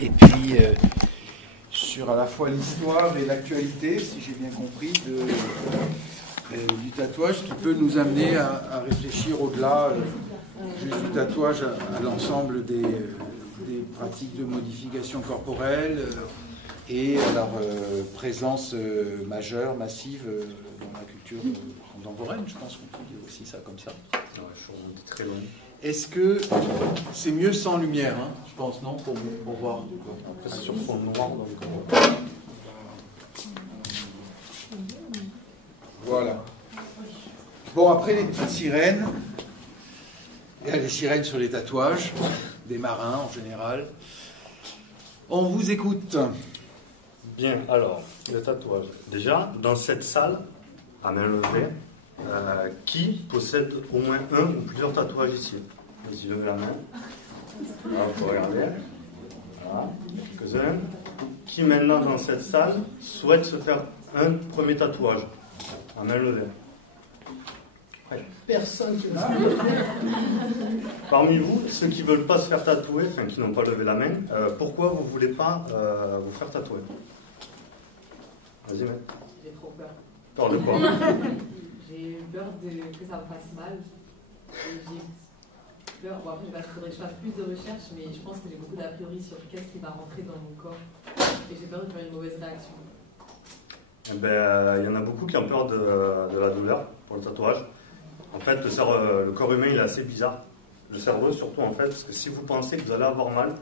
et puis sur à la fois l'histoire et l'actualité, si j'ai bien compris, du tatouage, qui peut nous amener à réfléchir au-delà juste du tatouage à l'ensemble des pratiques de modification corporelle et à leur présence majeure, massive dans la culture contemporaine. Je pense qu'on peut dire aussi ça comme ça. Je très long. Est-ce que c'est mieux sans lumière, hein, je pense, non, pour voir. Après, c'est sur fond noir. Donc... Voilà. Bon, après les petites sirènes, il y a les sirènes sur les tatouages, des marins en général. On vous écoute. Bien, alors, le tatouage. Déjà, dans cette salle, à main levée, qui possède au moins un ou plusieurs tatouages ici? Vas-y, levez la main. Alors, vous regardez. Voilà, quelques-uns. Qui maintenant, dans cette salle, souhaite se faire un premier tatouage? À main levée. Personne qui l'a. Parmi vous, ceux qui ne veulent pas se faire tatouer, enfin qui n'ont pas levé la main, pourquoi vous ne voulez pas vous faire tatouer? Vas-y, mec. J'ai trop peur. Peur de quoi? J'ai peur que ça me fasse mal. J'ai peur. Bon, après, il faudrait que je fasse plus de recherches, mais je pense que j'ai beaucoup d'a priori sur qu'est-ce qui va rentrer dans mon corps. Et j'ai peur de faire une mauvaise réaction. Eh ben, il y en a beaucoup qui ont peur de la douleur pour le tatouage. En fait, le corps humain il est assez bizarre. Le cerveau surtout, en fait, parce que si vous pensez que vous allez avoir mal,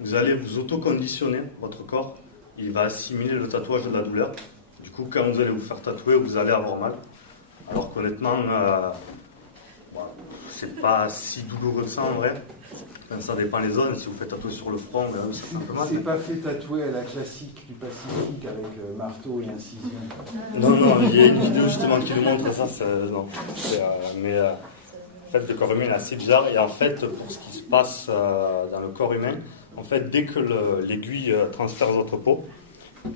vous allez vous auto-conditionner votre corps. Il va assimiler le tatouage de la douleur. Du coup, quand vous allez vous faire tatouer, vous allez avoir mal. Alors qu'honnêtement, voilà, c'est pas si douloureux que ça en vrai. Enfin, ça dépend des zones. Si vous faites tatouer sur le front, ben, ça fait un peu mal. C'est pas fait tatouer à la classique du Pacifique avec marteau et incision. Non, il y a une vidéo justement qui nous montre ça. Non. Mais en fait, le corps humain est assez bizarre. Et en fait, pour ce qui se passe dans le corps humain, en fait, dès que l'aiguille transperce votre peau,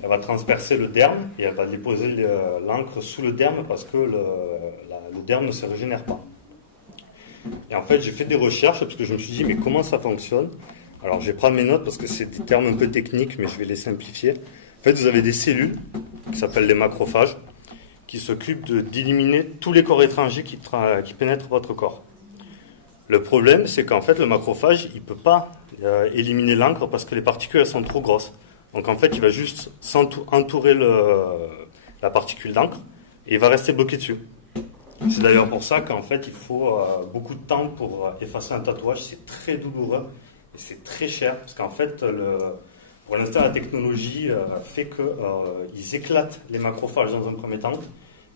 elle va transpercer le derme et elle va déposer l'encre sous le derme parce que le derme ne se régénère pas. Et en fait, j'ai fait des recherches parce que je me suis dit, mais comment ça fonctionne? Alors, je vais prendre mes notes parce que c'est des termes un peu techniques, mais je vais les simplifier. En fait, vous avez des cellules qui s'appellent les macrophages qui s'occupent d'éliminer tous les corps étrangers qui pénètrent votre corps. Le problème, c'est qu'en fait, le macrophage, il ne peut pas éliminer l'encre parce que les particules, elles sont trop grosses. Donc, en fait, il va juste entourer la particule d'encre et il va rester bloqué dessus. C'est d'ailleurs pour ça qu'en fait, il faut beaucoup de temps pour effacer un tatouage. C'est très douloureux et c'est très cher parce qu'en fait, pour l'instant, la technologie fait qu'ils éclatent les macrophages dans un premier temps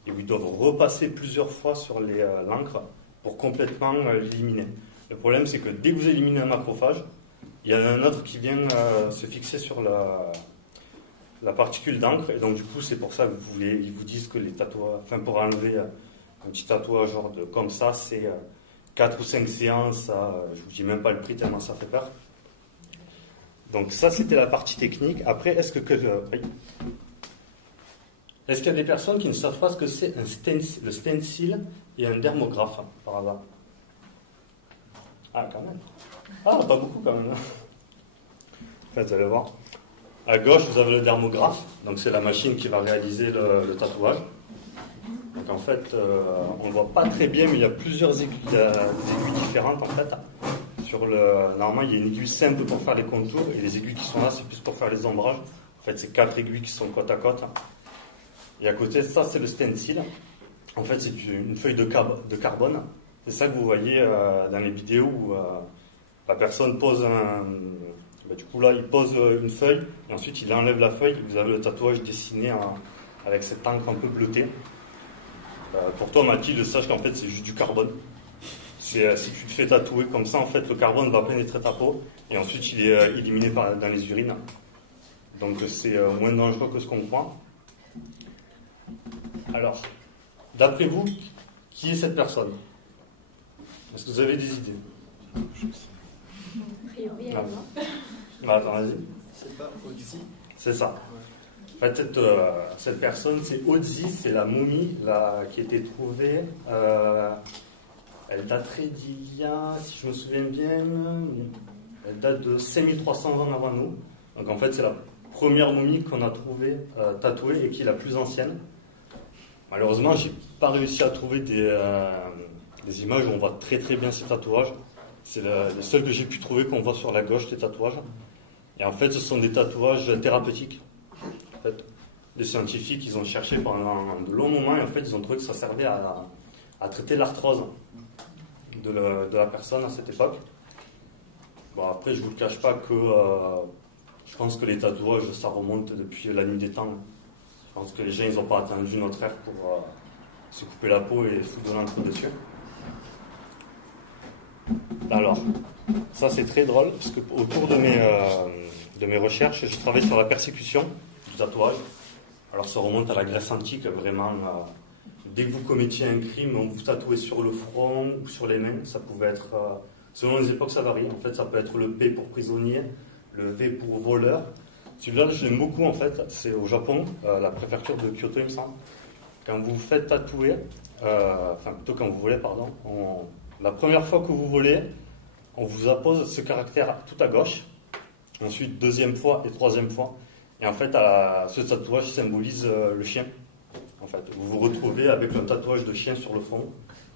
et ils doivent repasser plusieurs fois sur l'encre pour complètement l'éliminer. Le problème, c'est que dès que vous éliminez un macrophage, il y en a un autre qui vient se fixer sur la particule d'encre et donc du coup, c'est pour ça qu'ils vous disent que les tatouages, enfin pour enlever un petit tatouage genre comme ça, c'est 4 ou 5 séances, je vous dis même pas le prix tellement ça fait peur. Donc ça, c'était la partie technique. Après, est-ce qu'il y a des personnes qui ne savent pas ce que c'est le stencil et un dermographe, par hasard? Ah, quand même. Ah, pas beaucoup quand même. En fait, vous allez voir. À gauche, vous avez le dermographe. Donc c'est la machine qui va réaliser le tatouage. Donc en fait, on ne voit pas très bien, mais il y a plusieurs aiguilles différentes en fait. Normalement, il y a une aiguille simple pour faire les contours, et les aiguilles qui sont là, c'est plus pour faire les ombrages. En fait, c'est 4 aiguilles qui sont côte à côte. Et à côté, ça, c'est le stencil. En fait, c'est une feuille de carbone. C'est ça que vous voyez dans les vidéos où la personne pose du coup, là, il pose une feuille, et ensuite, il enlève la feuille, et vous avez le tatouage dessiné avec cette encre un peu bleutée. Pour toi, Mathilde, sache qu'en fait, c'est juste du carbone. Si tu te fais tatouer comme ça, en fait, le carbone va pénétrer ta peau et ensuite il est éliminé dans les urines. Donc c'est moins dangereux que ce qu'on croit. Alors, d'après vous, qui est cette personne? Est-ce que vous avez des idées? Attends, vas-y. C'est pas Odzi? C'est ça. En fait, cette personne, c'est Odzi, c'est la momie qui a été trouvée. Elle daterait d'il y a, si je me souviens bien, elle date de 5300 ans avant nous. Donc en fait, c'est la première momie qu'on a trouvée tatouée et qui est la plus ancienne. Malheureusement, j'ai pas réussi à trouver des images où on voit très très bien ces tatouages. C'est le seul que j'ai pu trouver qu'on voit sur la gauche, les tatouages. Et en fait, ce sont des tatouages thérapeutiques. En fait, les scientifiques, ils ont cherché pendant de longs moments et en fait, ils ont trouvé que ça servait à traiter l'arthrose de la personne à cette époque. Bon, après, je ne vous le cache pas que je pense que les tatouages, ça remonte depuis la nuit des temps. Je pense que les gens, ils n'ont pas attendu notre ère pour se couper la peau et foutre de l'encre dessus. Alors, ça c'est très drôle, parce que autour de mes recherches, j'ai travaillé sur la persécution du tatouage. Alors ça remonte à la Grèce antique, vraiment. Dès que vous commettiez un crime, on vous tatouait sur le front ou sur les mains. Ça pouvait être, selon les époques, ça varie. En fait, ça peut être le P pour prisonnier, le V pour voleur. Celui-là, je l'aime beaucoup, en fait. C'est au Japon, la préfecture de Kyoto, il me semble. Quand vous vous faites tatouer, enfin plutôt quand vous volez, pardon, la première fois que vous volez, on vous appose ce caractère tout à gauche. Ensuite, deuxième fois et troisième fois. Et en fait, ce tatouage symbolise le chien. En fait, vous vous retrouvez avec un tatouage de chien sur le front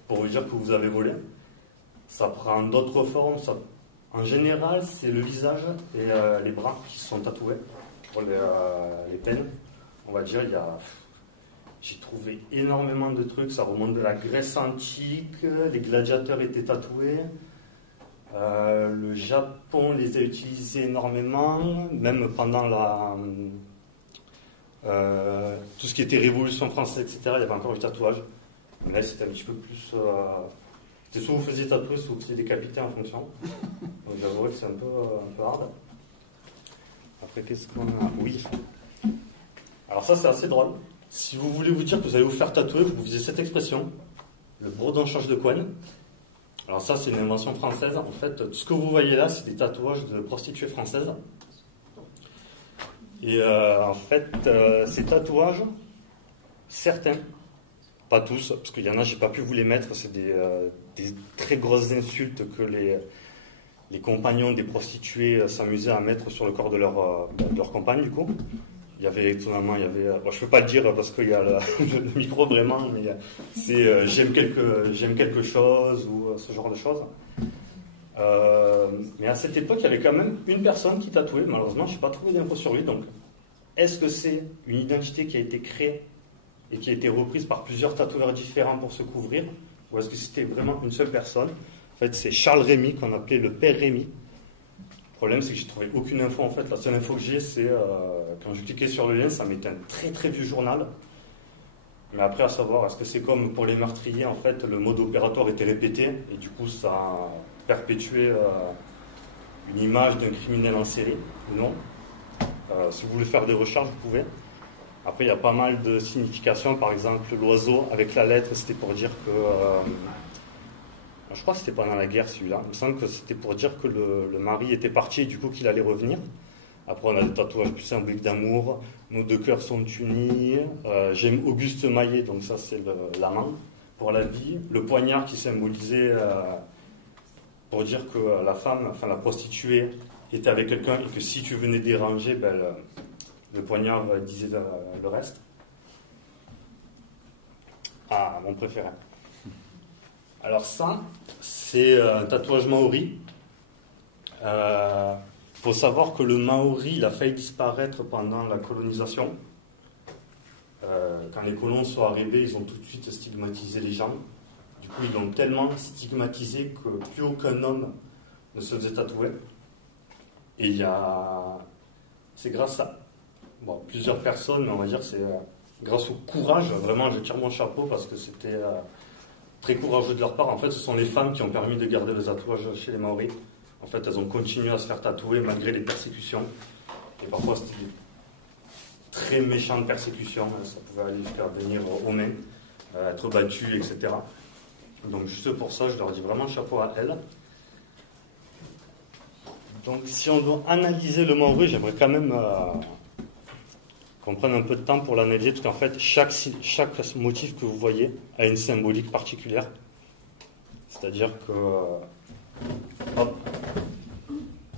pour vous dire que vous avez volé. Ça prend d'autres formes. En général, c'est le visage et les bras qui sont tatoués pour les peines. On va dire, j'ai trouvé énormément de trucs. Ça remonte de la Grèce antique. Les gladiateurs étaient tatoués. Le Japon les a utilisés énormément, même pendant tout ce qui était Révolution française, etc. Il y avait encore du tatouage. Mais là, c'était un petit peu plus. C'était soit vous faisiez tatouer, soit vous faisiez décapiter en fonction. Donc j'avoue que c'est un peu hard. Après, qu'est-ce qu'on a? Oui. Alors ça, c'est assez drôle. Si vous voulez vous dire que vous allez vous faire tatouer, vous faisiez cette expression. Le bourdon change de coin. Alors ça, c'est une invention française. En fait, tout ce que vous voyez là, c'est des tatouages de prostituées françaises. Et en fait, ces tatouages, certains, pas tous, parce qu'il y en a, j'ai pas pu vous les mettre, c'est des très grosses insultes que les compagnons des prostituées s'amusaient à mettre sur le corps de leur compagne, du coup. Il y avait étonnamment, bon, je ne peux pas le dire parce qu'il y a le micro vraiment, mais c'est j'aime quelque chose ou ce genre de choses. Mais à cette époque, il y avait quand même une personne qui tatouait. Malheureusement, je n'ai pas trouvé d'infos sur lui. Donc, est-ce que c'est une identité qui a été créée et qui a été reprise par plusieurs tatoueurs différents pour se couvrir, ou est-ce que c'était vraiment une seule personne? En fait, c'est Charles Rémy, qu'on appelait le Père Rémy. Le problème, c'est que j'ai trouvé aucune info. En fait, la seule info que j'ai, c'est quand je cliquais sur le lien, ça mettait un très très vieux journal. Mais après, à savoir, est-ce que c'est comme pour les meurtriers, en fait, le mode opératoire était répété et du coup, ça a perpétué une image d'un criminel en série ou non? Si vous voulez faire des recherches, vous pouvez. Après, il y a pas mal de significations. Par exemple, l'oiseau avec la lettre, c'était pour dire que je crois que c'était pendant la guerre, celui-là. Il me semble que c'était pour dire que le mari était parti et du coup qu'il allait revenir. Après, on a des tatouages plus symboliques d'amour. Nos deux cœurs sont unis. J'aime Auguste Maillet, donc ça, c'est l'amant pour la vie. Le poignard qui symbolisait pour dire que la femme, enfin la prostituée, était avec quelqu'un et que si tu venais déranger, ben, le poignard disait le reste. Ah, mon préféré. Alors ça, c'est un tatouage maori. Faut savoir que le maori, il a failli disparaître pendant la colonisation. Quand les colons sont arrivés, ils ont tout de suite stigmatisé les gens. Du coup, ils l'ont tellement stigmatisé que plus aucun homme ne se faisait tatouer. Et c'est grâce à plusieurs personnes, mais on va dire c'est grâce au courage. Vraiment, je tire mon chapeau parce que c'était très courageux de leur part. En fait, ce sont les femmes qui ont permis de garder le tatouage chez les Maoris. En fait, elles ont continué à se faire tatouer malgré les persécutions. Et parfois, c'était des très méchantes persécutions. Ça pouvait aller jusqu'à venir aux mains, être battues, etc. Donc, juste pour ça, je leur dis vraiment chapeau à elles. Donc, si on doit analyser le Maori, j'aimerais quand même qu'on prenne un peu de temps pour l'analyser, parce qu'en fait, chaque motif que vous voyez a une symbolique particulière. C'est-à-dire que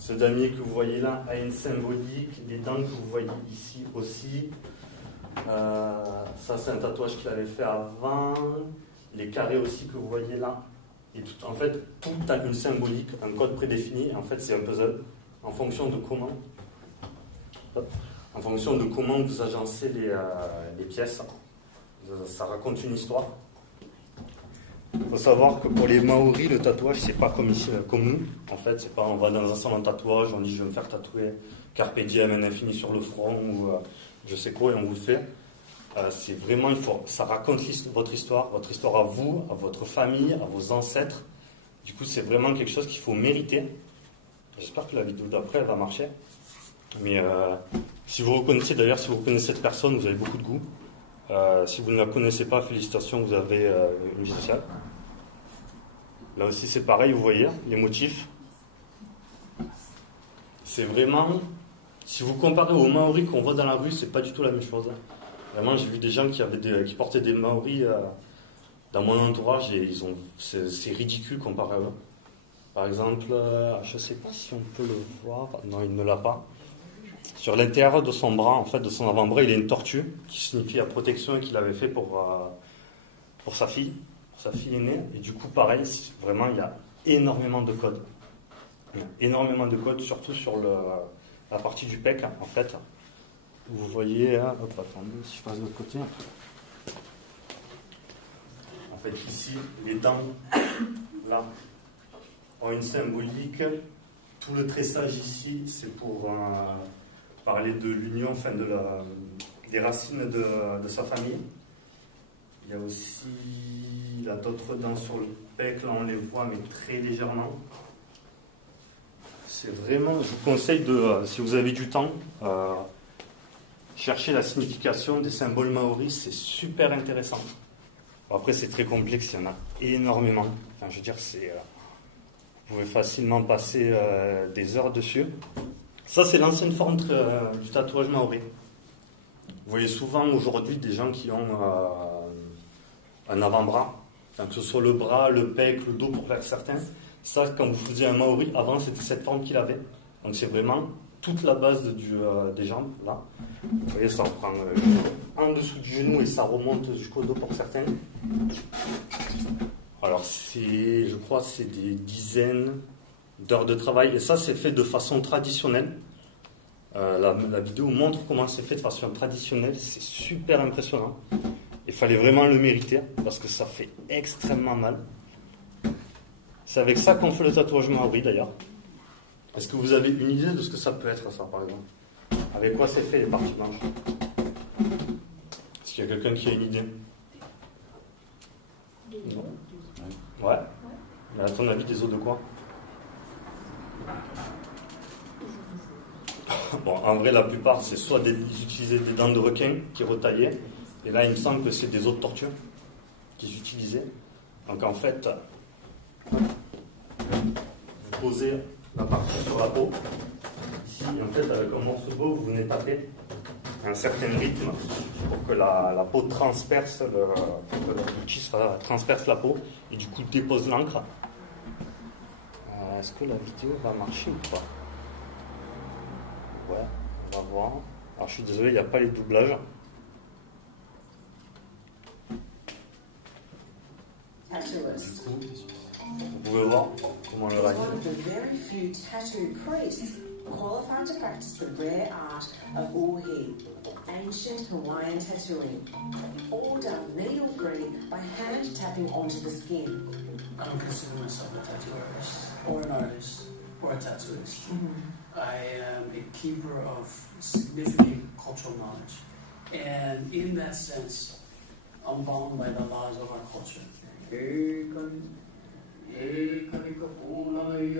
ce Ce damier que vous voyez là a une symbolique, les dents que vous voyez ici aussi. Ça c'est un tatouage qu'il avait fait avant. Les carrés aussi que vous voyez là. Et tout, en fait, tout a une symbolique, un code prédéfini. En fait, c'est un puzzle en fonction de comment, vous agencez les pièces. Ça raconte une histoire. Il faut savoir que pour les Maoris, le tatouage, c'est pas comme ici, comme nous. En fait, c'est pas on va dans un salon de tatouage, on dit je vais me faire tatouer Carpe Diem, un infini sur le front ou je sais quoi et on vous le fait. C'est vraiment, ça raconte votre histoire à vous, à votre famille, à vos ancêtres. Du coup, c'est vraiment quelque chose qu'il faut mériter. J'espère que la vidéo d'après va marcher. Mais si vous reconnaissez cette personne, vous avez beaucoup de goût. Si vous ne la connaissez pas, félicitations, vous avez une vie sociale. Là aussi, c'est pareil, vous voyez, les motifs. C'est vraiment, si vous comparez aux Maoris qu'on voit dans la rue, c'est pas du tout la même chose. Vraiment, j'ai vu des gens qui portaient des Maoris dans mon entourage et c'est ridicule comparé à eux. Par exemple, je ne sais pas si on peut le voir. Non, il ne l'a pas. Sur l'intérieur de son bras, en fait, de son avant-bras, il y a une tortue qui signifie la protection et qu'il avait fait pour sa fille aînée. Et du coup, pareil, vraiment, il y a énormément de codes. Énormément de codes, surtout sur la partie du pec, en fait. Vous voyez, hop, attendez, si je passe de l'autre côté. En fait, ici, les dents, là, ont une symbolique. Tout le tressage ici, c'est pour parler de l'union, enfin des racines de sa famille. Il y a aussi d'autres dents sur le pec, là on les voit, mais très légèrement. C'est vraiment, je vous conseille si vous avez du temps, chercher la signification des symboles maoris, c'est super intéressant. Après, c'est très complexe, il y en a énormément. Enfin, je veux dire, vous pouvez facilement passer des heures dessus. Ça, c'est l'ancienne forme du tatouage maori. Vous voyez souvent aujourd'hui des gens qui ont un avant-bras, enfin, que ce soit le bras, le pec, le dos pour faire certains. Ça, quand vous faisiez un maori, avant, c'était cette forme qu'il avait. Donc, c'est vraiment toute la base des jambes, là. Vous voyez, ça prend en dessous du genou et ça remonte jusqu'au dos pour certains. Alors, je crois que c'est des dizaines d'heures de travail. Et ça, c'est fait de façon traditionnelle. La vidéo montre comment c'est fait de façon traditionnelle. C'est super impressionnant. Il fallait vraiment le mériter parce que ça fait extrêmement mal. C'est avec ça qu'on fait le tatouage maori, d'ailleurs. Est-ce que vous avez une idée de ce que ça peut être, ça, par exemple? Avec quoi c'est fait, les parties blanches? Est-ce qu'il y a quelqu'un qui a une idée? Non. Ouais. Mais à ton avis, des os de quoi? Bon, en vrai, la plupart, c'est soit ils utilisaient des dents de requin qui retaillaient, et là, il me semble que c'est des os de tortue qu'ils utilisaient. Donc, en fait, vous posez la partie sur la peau. Ici, en fait, avec un morceau de peau, vous venez taper à un certain rythme pour que la peau transperce, l'outil transperce la peau et du coup dépose l'encre. Est-ce que la vidéo va marcher ou pas? Ouais, on va voir. Alors, je suis désolé, il n'y a pas les doublages. Vous pouvez voir comment le rail. Qualified to practice the rare art of uhi, ancient Hawaiian tattooing, all done needle-free by hand tapping onto the skin. I don't consider myself a tattoo artist, or an artist, or a tattooist. I am a keeper of significant cultural knowledge, and in that sense, I'm bound by the laws of our culture.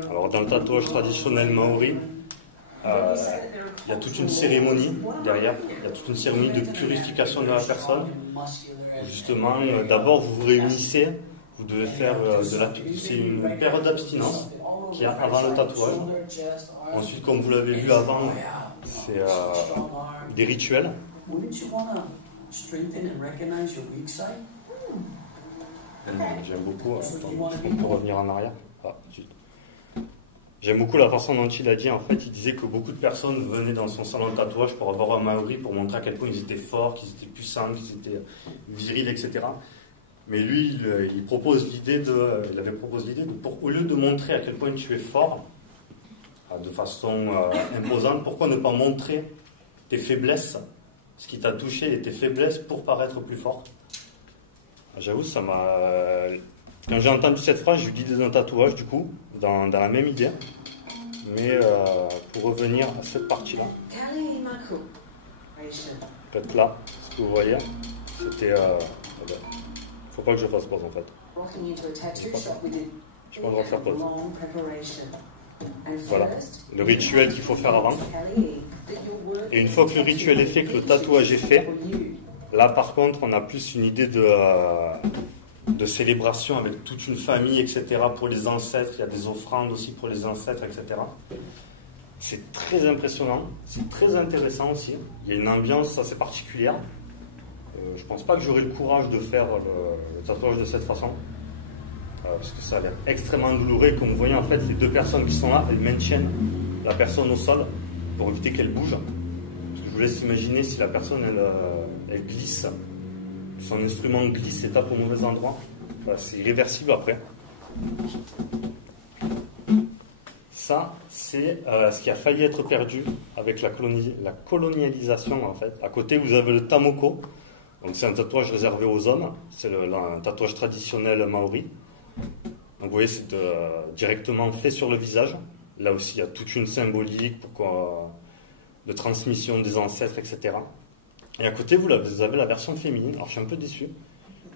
Alors dans le tatouage traditionnel maori, il y a toute une cérémonie derrière, il y a toute une cérémonie de purification de la personne. Justement, d'abord vous vous réunissez, vous devez faire c'est une période d'abstinence qu'il y a avant le tatouage. Ensuite, comme vous l'avez vu avant, c'est des rituels. J'aime beaucoup. Attends, on peut revenir en arrière. J'aime beaucoup la façon dont il a dit. En fait, il disait que beaucoup de personnes venaient dans son salon de tatouage pour avoir un maori, pour montrer à quel point ils étaient forts, qu'ils étaient puissants, qu'ils étaient virils, etc. Mais lui, il avait proposé l'idée au lieu de montrer à quel point tu es fort, de façon imposante, pourquoi ne pas montrer tes faiblesses, ce qui t'a touché et tes faiblesses pour paraître plus fort. J'avoue, ça m'a... Quand j'ai entendu cette phrase, j'ai eu l'idée d'un tatouage, du coup, dans la même idée. Mais pour revenir à cette partie-là, peut-être là, ce que vous voyez, c'était... faut pas que je fasse pause, en fait. Je pense qu'on va faire pause. Voilà, le rituel qu'il faut faire avant. Et une fois que le rituel est fait, que le tatouage est fait, là, par contre, on a plus une idée de célébration avec toute une famille, etc. pour les ancêtres. Il y a des offrandes aussi pour les ancêtres, etc. C'est très impressionnant, c'est très intéressant aussi. Il y a une ambiance assez particulière. Je pense pas que j'aurai le courage de faire le tatouage de cette façon, parce que ça a l'air extrêmement douloureux. Comme vous voyez, en fait, les deux personnes qui sont là, elles maintiennent la personne au sol pour éviter qu'elle bouge. Parce que je vous laisse imaginer si la personne elle glisse, son instrument glisse et tape au mauvais endroit, c'est irréversible après. Ça, c'est ce qui a failli être perdu avec la colonialisation, en fait. À côté, vous avez le tamoko. Donc, c'est un tatouage réservé aux hommes. C'est un tatouage traditionnel maori. Donc, vous voyez, c'est directement fait sur le visage. Là aussi, il y a toute une symbolique de transmission des ancêtres, etc. Et à côté, vous avez la version féminine. Alors, je suis un peu déçu.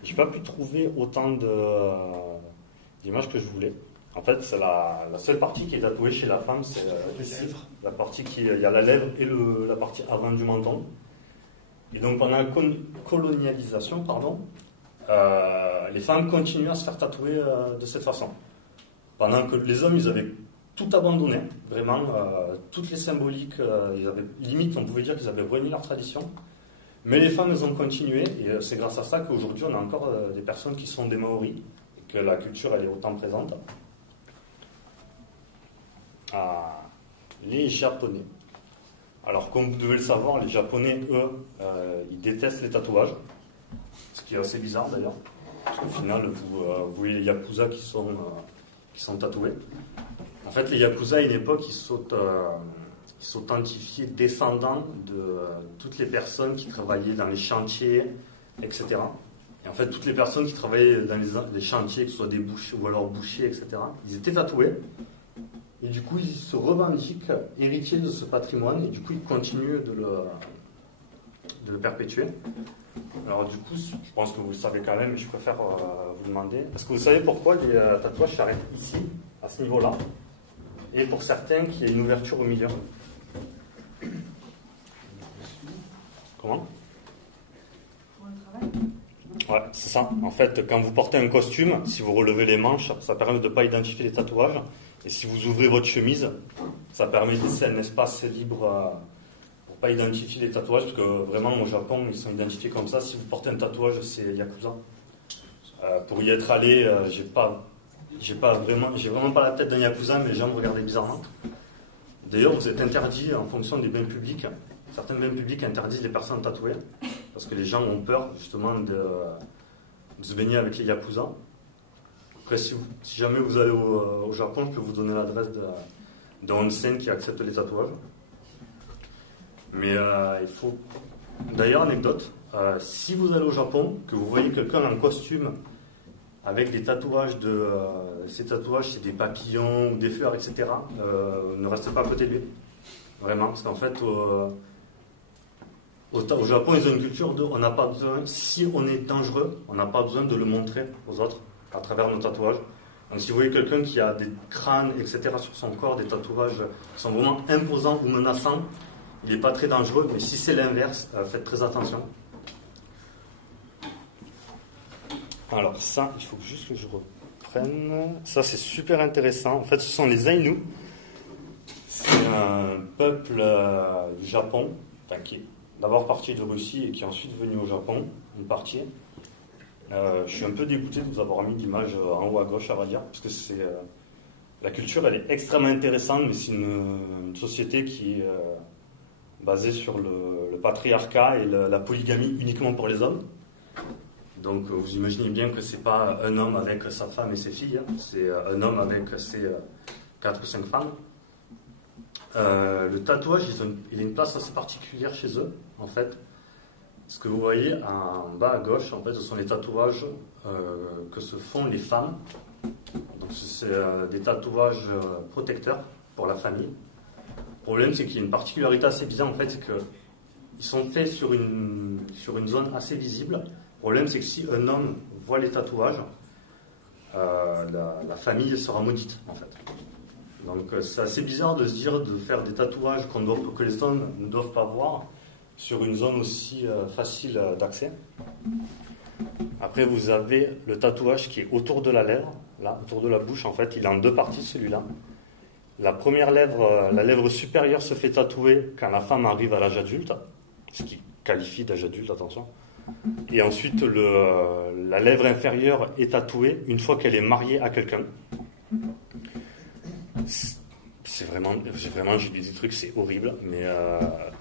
Je n'ai pas pu trouver autant d'images que je voulais. En fait, c'est la seule partie qui est tatouée chez la femme, c'est les cifres. La partie il y a la lèvre et la partie avant du menton. Et donc, pendant la colonialisation, les femmes continuent à se faire tatouer de cette façon. Pendant que les hommes, ils avaient tout abandonné, vraiment, toutes les symboliques, limite, on pouvait dire qu'ils avaient renié leur tradition. Mais les femmes, elles ont continué, et c'est grâce à ça qu'aujourd'hui, on a encore des personnes qui sont des Maoris, et que la culture, elle est autant présente. Les Japonais. Alors, comme vous devez le savoir, les Japonais, eux, ils détestent les tatouages, ce qui est assez bizarre d'ailleurs, parce qu'au final, vous voyez les Yakuza qui sont tatoués. En fait, les Yakuza, à une époque, ils s'authentifiaient descendants de toutes les personnes qui travaillaient dans les chantiers, etc. Et en fait, toutes les personnes qui travaillaient dans les chantiers, que ce soit des bouchers ou alors bouchers, etc., ils étaient tatoués. Et du coup, ils se revendiquent héritiers de ce patrimoine et du coup, ils continuent de le perpétuer. Alors du coup, je pense que vous le savez quand même, mais je préfère vous demander. Est-ce que vous savez pourquoi les tatouages s'arrêtent ici, à ce niveau-là, et pour certains, qu'il y a une ouverture au milieu? Comment? Pour le travail. Ouais, c'est ça. En fait, quand vous portez un costume, si vous relevez les manches, ça permet de ne pas identifier les tatouages. Et si vous ouvrez votre chemise, ça permet de laisser un espace libre pour ne pas identifier les tatouages, parce que vraiment au Japon, ils sont identifiés comme ça. Si vous portez un tatouage, c'est Yakuza. Pour y être allé, j'ai vraiment pas la tête d'un Yakuza, mais les gens me regardaient bizarrement. D'ailleurs, vous êtes interdit en fonction des bains publics. Certains bains publics interdisent les personnes tatouées, parce que les gens ont peur justement de se baigner avec les Yakuza. Après, si jamais vous allez au Japon, je peux vous donner l'adresse de onsen qui accepte les tatouages. Mais il faut... D'ailleurs, anecdote, si vous allez au Japon, que vous voyez quelqu'un en costume avec des tatouages, ces tatouages, c'est des papillons ou des fleurs, etc., ne restez pas à côté de lui. Vraiment, parce qu'en fait, au Japon, ils ont une culture de... On n'a pas besoin, si on est dangereux, on n'a pas besoin de le montrer aux autres à travers nos tatouages. Donc si vous voyez quelqu'un qui a des crânes, etc. sur son corps, des tatouages qui sont vraiment imposants ou menaçants, il n'est pas très dangereux, mais si c'est l'inverse, faites très attention. Alors ça, il faut juste que je reprenne. Ça, c'est super intéressant. En fait, ce sont les Ainu. C'est un peuple du Japon, qui est d'abord parti de Russie et qui est ensuite venu au Japon, une partie. Je suis un peu dégoûté de vous avoir mis l'image en haut à gauche, à vrai dire, parce que La culture, elle est extrêmement intéressante, mais c'est une société qui est basée sur le patriarcat et la polygamie uniquement pour les hommes. Donc vous imaginez bien que c'est pas un homme avec sa femme et ses filles, hein. C'est un homme avec ses 4 ou 5 femmes. Le tatouage, il a une place assez particulière chez eux, en fait. Ce que vous voyez en bas à gauche, en fait, ce sont les tatouages que se font les femmes. Donc c'est des tatouages protecteurs pour la famille. Le problème, c'est qu'il y a une particularité assez bizarre, en fait, c'est qu'ils sont faits sur une zone assez visible. Le problème, c'est que si un homme voit les tatouages, la famille sera maudite, en fait. Donc c'est assez bizarre de se dire de faire des tatouages que les hommes ne doivent pas voir sur une zone aussi facile d'accès. Après, vous avez le tatouage qui est autour de la lèvre, là, autour de la bouche, en fait. Il est en 2 parties, celui-là. La première lèvre, la lèvre supérieure se fait tatouer quand la femme arrive à l'âge adulte, ce qui qualifie d'âge adulte, attention. Et ensuite, la lèvre inférieure est tatouée une fois qu'elle est mariée à quelqu'un. J'ai lu des trucs, c'est horrible, mais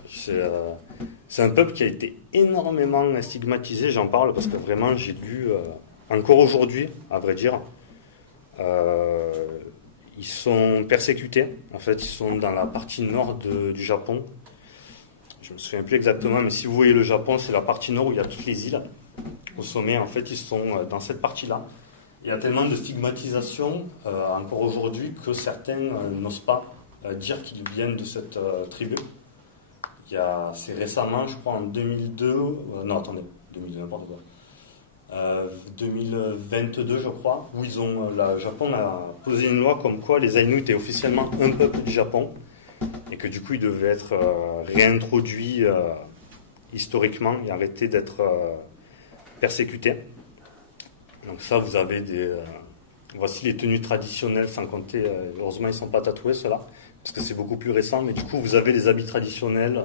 c'est un peuple qui a été énormément stigmatisé, j'en parle parce que vraiment j'ai lu, encore aujourd'hui, à vrai dire, ils sont persécutés, en fait ils sont dans la partie nord du Japon, je me souviens plus exactement, mais si vous voyez le Japon, c'est la partie nord où il y a toutes les îles, au sommet en fait ils sont dans cette partie-là. Il y a tellement de stigmatisation encore aujourd'hui que certains n'osent pas dire qu'ils viennent de cette tribu. C'est récemment, je crois en 2002, non attendez, 2002, n'importe quoi, 2022 je crois, où le Japon a posé une loi comme quoi les Aïnous étaient officiellement un peuple du Japon et que du coup ils devaient être réintroduits historiquement et arrêter d'être persécutés. Donc ça, vous avez voici les tenues traditionnelles, sans compter, heureusement ils ne sont pas tatoués ceux-là, parce que c'est beaucoup plus récent, mais du coup vous avez les habits traditionnels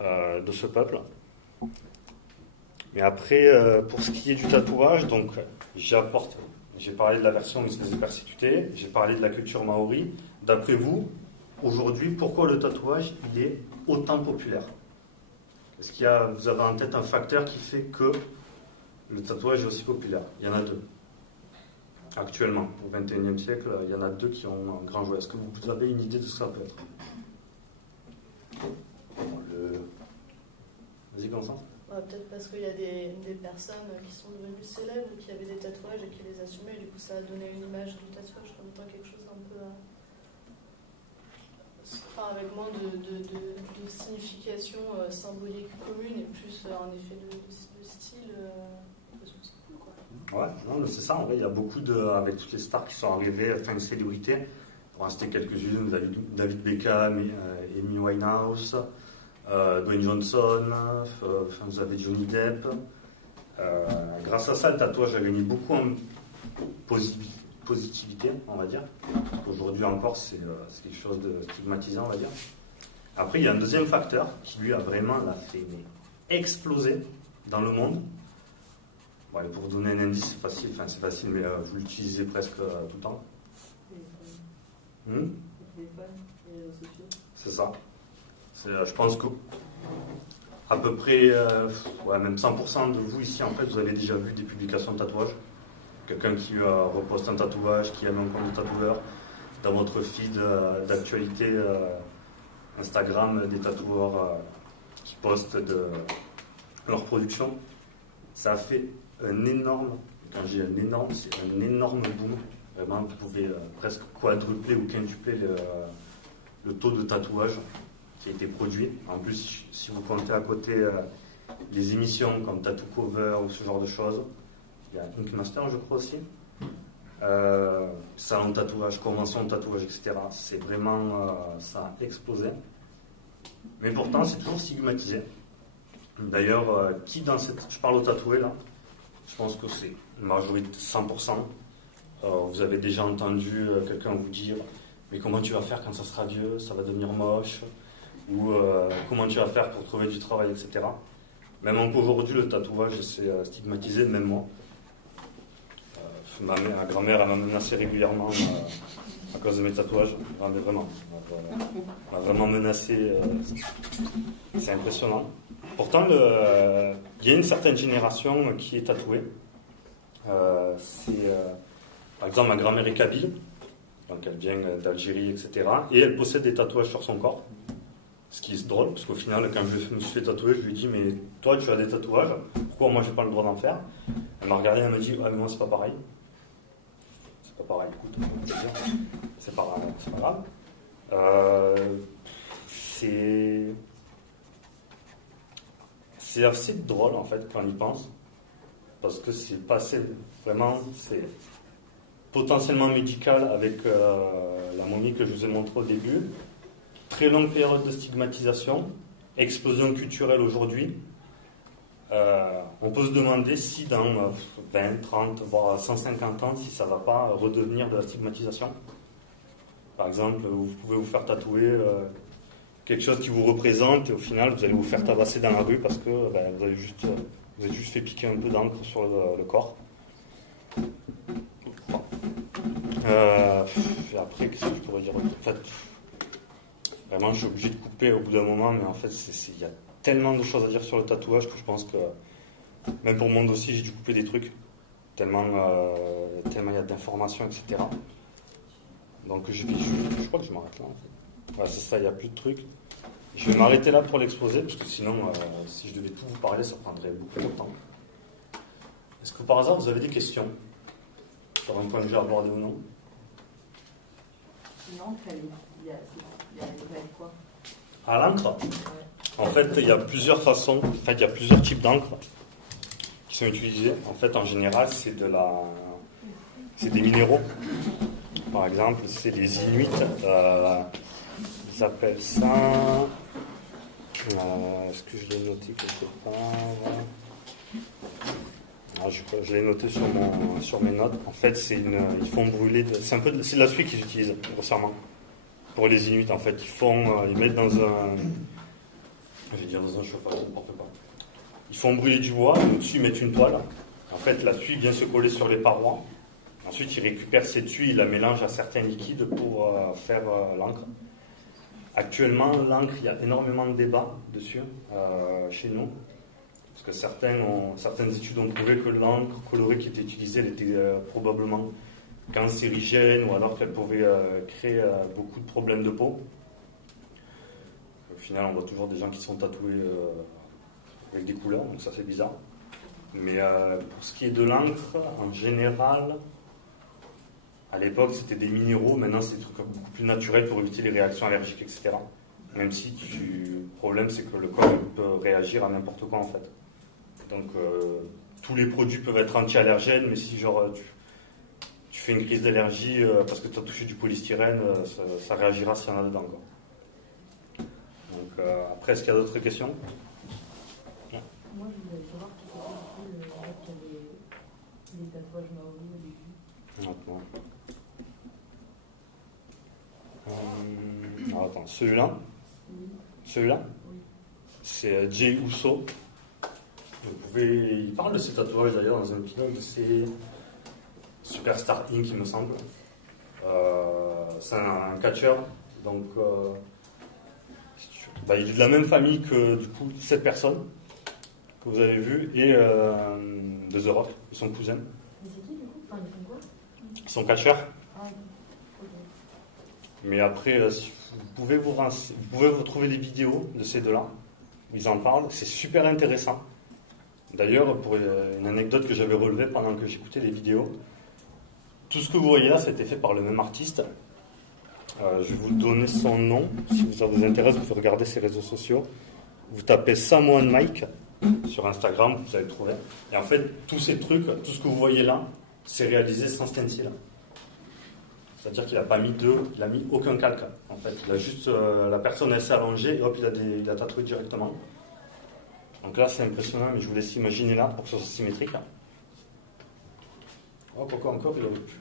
de ce peuple. Mais après, pour ce qui est du tatouage, donc j'ai parlé de la version où ils se faisaient persécuter, j'ai parlé de la culture maori. D'après vous, aujourd'hui, pourquoi le tatouage il est autant populaire? Est-ce vous avez en tête un facteur qui fait que le tatouage est aussi populaire? Il y en a 2. Actuellement, au XXIe siècle, il y en a 2 qui ont un grand jouet. Est-ce que vous avez une idée de ce que ça peut être? Vas-y, Constance. Peut-être parce qu'il y a des personnes qui sont devenues célèbres, qui avaient des tatouages et qui les assumaient. Du coup, ça a donné une image du tatouage comme étant quelque chose d'un peu... avec moins de signification symbolique commune et plus un effet de style... Ouais, non, c'est ça. En vrai, il y a beaucoup avec toutes les stars qui sont arrivées, enfin, célébrités. Pour en citer quelques-unes, David Beckham, Amy Winehouse, Dwayne Johnson, vous avez Johnny Depp. Grâce à ça, le tatouage a gagné beaucoup en positivité, on va dire. Aujourd'hui encore, c'est quelque chose de stigmatisant, on va dire. Après, il y a un deuxième facteur qui, lui, a vraiment fait exploser dans le monde. Bon, pour vous donner un indice, c'est facile, mais vous l'utilisez presque tout le temps. C'est ça. Je pense que à peu près, même 100% de vous ici, en fait, vous avez déjà vu des publications de tatouage. Quelqu'un qui reposte un tatouage, qui aime un compte de tatoueur, dans votre feed d'actualité Instagram, des tatoueurs qui postent de leur production. Ça a fait un énorme, quand je dis un énorme, c'est un énorme boom. Vraiment, vous pouvez presque quadrupler ou quintupler le taux de tatouage qui a été produit. En plus, si vous comptez à côté les émissions comme Tattoo Cover ou ce genre de choses, il y a Ink Master, je crois aussi, salon de tatouage, convention de tatouage, etc. C'est vraiment, ça a explosé. Mais pourtant, c'est toujours stigmatisé. D'ailleurs, je parle au tatoué là, je pense que c'est une majorité 100%. Vous avez déjà entendu quelqu'un vous dire mais comment tu vas faire quand ça sera vieux, ça va devenir moche, ou comment tu vas faire pour trouver du travail, etc. Même encore aujourd'hui, le tatouage c'est stigmatisé, même moi. Ma grand-mère elle m'amène assez régulièrement à cause de mes tatouages. Non, mais vraiment. On m'a vraiment menacé. C'est impressionnant. Pourtant, il y a une certaine génération qui est tatouée. Par exemple, ma grand-mère est kabyle, donc elle vient d'Algérie, etc. Et elle possède des tatouages sur son corps. Ce qui est drôle, parce qu'au final, quand je me suis fait tatouer, je lui ai dit, mais toi, tu as des tatouages, pourquoi moi, j'ai pas le droit d'en faire? Elle m'a regardé, elle m'a dit, ah, mais moi, c'est pas pareil. C'est pas pareil, écoute, c'est pas grave. C'est assez drôle, en fait, quand on y pense, parce que c'est passé, vraiment, c'est potentiellement médical avec la momie que je vous ai montrée au début. Très longue période de stigmatisation, explosion culturelle aujourd'hui. On peut se demander si dans 20, 30, voire 150 ans, si ça ne va pas redevenir de la stigmatisation. Par exemple, vous pouvez vous faire tatouer quelque chose qui vous représente et au final, vous allez vous faire tabasser dans la rue parce que vous avez juste fait piquer un peu d'encre sur le corps. Après, qu'est-ce que je pourrais dire? En fait, vraiment, je suis obligé de couper au bout d'un moment, mais en fait, il y a tellement de choses à dire sur le tatouage que je pense que, même pour mon dossier, j'ai dû couper des trucs, tellement il y a d'informations, etc. Donc, je crois que je m'arrête là, en fait. Voilà, c'est ça, il n'y a plus de trucs. Je vais m'arrêter là pour l'exposer, parce que sinon, si je devais tout vous parler, ça prendrait beaucoup de temps. Est-ce que par hasard, vous avez des questions sur un point que j'ai abordé ou non? Non, il y a quoi? À l'encre? En fait, il y a plusieurs façons, il y a plusieurs types d'encre qui sont utilisés. En fait, en général, c'est des minéraux. Par exemple, c'est les Inuits. Ils appellent ça... Est-ce que je l'ai noté quelque part? Je l'ai noté sur mes notes. En fait, ils font brûler... C'est de la suie qu'ils utilisent, grossièrement. Pour les Inuits, en fait. Ils mettent dans un... Je vais dire dans un chauffage, n'importe quoi. Ils font brûler du bois, et au-dessus, ils mettent une toile. En fait, la suie vient se coller sur les parois. Ensuite, ils récupèrent cette suie, ils la mélangent à certains liquides pour faire l'encre. Actuellement, l'encre, il y a énormément de débats dessus chez nous. Parce que certaines études ont prouvé que l'encre colorée qui était utilisée, elle était probablement cancérigène ou alors qu'elle pouvait créer beaucoup de problèmes de peau. Au final, on voit toujours des gens qui sont tatoués avec des couleurs, donc ça c'est bizarre. Mais pour ce qui est de l'encre, en général, à l'époque c'était des minéraux, maintenant c'est des trucs beaucoup plus naturels pour éviter les réactions allergiques, etc. Même si le problème c'est que le corps peut réagir à n'importe quoi en fait. Donc tous les produits peuvent être anti-allergènes, mais si genre tu fais une crise d'allergie parce que tu as touché du polystyrène, ça réagira s'il y en a dedans, quoi. Donc après, est-ce qu'il y a d'autres questions? Moi, je voulais savoir qui c'était le mec qui avait les tatouages maoris au début. Alors, attends, celui-là? Oui. Celui-là? Oui. C'est Jay Uso. Il parle de ses tatouages d'ailleurs dans un épisode de ses Superstar Inc, il me semble. C'est un catcheur, donc il est de la même famille que du coup cette personne que vous avez vue et de The Rock, ils sont cousins. Mais c'est qui du coup? Enfin, ils font quoi? Ils sont catcheurs. Ah, ok. Mais après, si vous pouvez vous trouver des vidéos de ces deux-là, où ils en parlent, c'est super intéressant. D'ailleurs, pour une anecdote que j'avais relevée pendant que j'écoutais les vidéos, tout ce que vous voyez là, ça a été fait par le même artiste. Je vais vous donner son nom. Si ça vous intéresse, vous pouvez regarder ses réseaux sociaux. Vous tapez Samoan Mike sur Instagram, vous allez le trouver. Et en fait, tous ces trucs, tout ce que vous voyez là, c'est réalisé sans stencil. C'est-à-dire qu'il n'a pas mis il n'a mis aucun calque. En fait, il a juste la personne elle s'est allongée et hop, il a tatoué directement. Donc là, c'est impressionnant, mais je vous laisse imaginer là pour que ce soit symétrique. Oh, quoique encore, il aurait pu...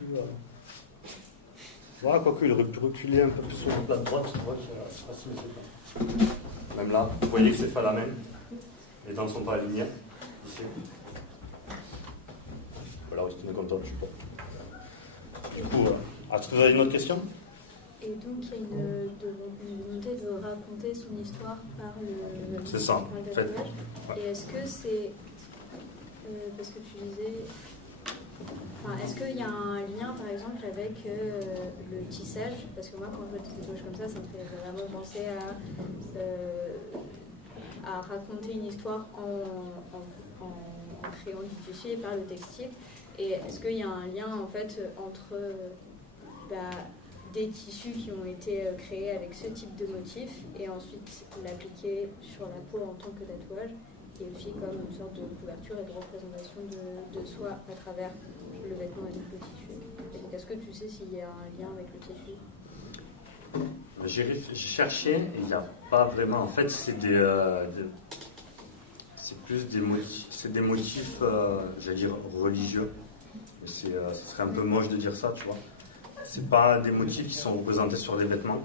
Voilà, quoique, il aurait pu reculer un peu plus sur le plat de droite, c'est pas symétrique. Même là, vous voyez que c'est pas la même. Les dents ne sont pas alignées. Ici. Voilà, restez content, je sais pas. Du coup, est-ce que vous avez une autre question? Et donc il y a une volonté de raconter son histoire par le tatouage. Ouais. Et est-ce que c'est... parce que tu disais... Enfin, est-ce qu'il y a un lien, par exemple, avec le tissage? Parce que moi, quand je vois des tatouages comme ça me fait vraiment penser à raconter une histoire en créant du tissu et par le textile. Et est-ce qu'il y a un lien, en fait, entre des tissus qui ont été créés avec ce type de motif et ensuite l'appliquer sur la peau en tant que tatouage, et aussi comme une sorte de couverture et de représentation de soi à travers le vêtement et le tissu. Et donc, est-ce que tu sais s'il y a un lien avec le tissu? J'ai cherché et il n'y a pas vraiment. En fait, c'est plus des motifs, j'allais dire religieux. Ce serait un peu moche de dire ça, tu vois. C'est pas des motifs qui sont représentés sur les vêtements,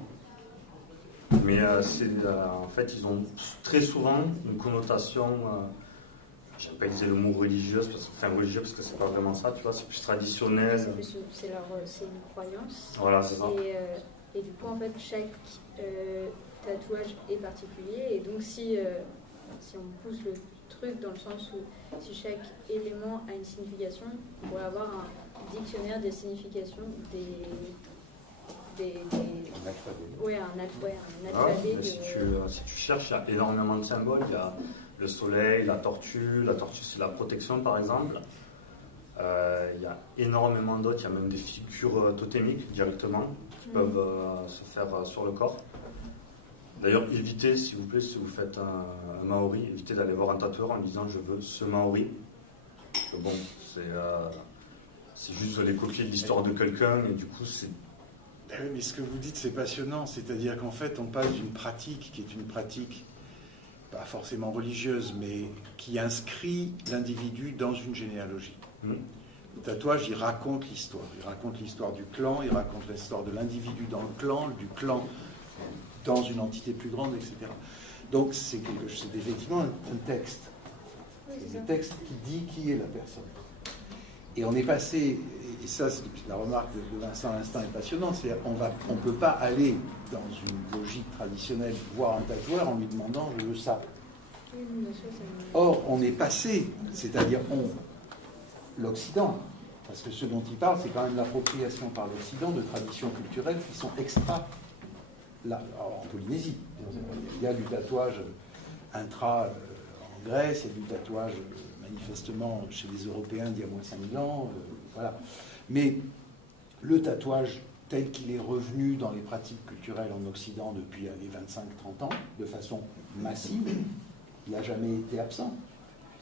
mais en fait, ils ont très souvent une connotation. J'aime pas utiliser le mot religieuse, religieux parce que c'est pas vraiment ça, tu vois. C'est plus traditionnel. C'est une croyance. Voilà, c'est ça. Et du coup, en fait, chaque tatouage est particulier. Et donc, si on pousse le truc dans le sens où si chaque élément a une signification, on pourrait avoir un dictionnaire des significations un alphabet. Si tu cherches, il y a énormément de symboles. Il y a le soleil, la tortue c'est la protection par exemple. Il y a énormément d'autres, il y a même des figures totémiques directement qui peuvent se faire sur le corps. D'ailleurs, évitez, s'il vous plaît, si vous faites un Maori, évitez d'aller voir un tatoueur en disant je veux ce Maori. Bon, c'est juste vous allez copier l'histoire de quelqu'un et du coup c'est... Oui, mais ce que vous dites c'est passionnant, c'est-à-dire qu'en fait on passe d'une pratique qui est une pratique pas forcément religieuse, mais qui inscrit l'individu dans une généalogie. Le tatouage, il raconte l'histoire du clan, il raconte l'histoire de l'individu dans le clan, du clan dans une entité plus grande, etc. Donc c'est effectivement un texte. C'est un texte qui dit qui est la personne. Et on est passé, et ça c'est la remarque de Vincent à l'instant est passionnante, c'est-à-dire on ne peut pas aller dans une logique traditionnelle voir un tatoueur en lui demandant je veux ça. Or on est passé, c'est-à-dire l'Occident, parce que ce dont il parle c'est quand même l'appropriation par l'Occident de traditions culturelles qui sont extra. Là, en Polynésie, il y a du tatouage intra en Grèce, il y a du tatouage manifestement chez les Européens d'il y a moins de 5000 ans, voilà. Mais le tatouage tel qu'il est revenu dans les pratiques culturelles en Occident depuis les 25-30 ans, de façon massive, il n'a jamais été absent.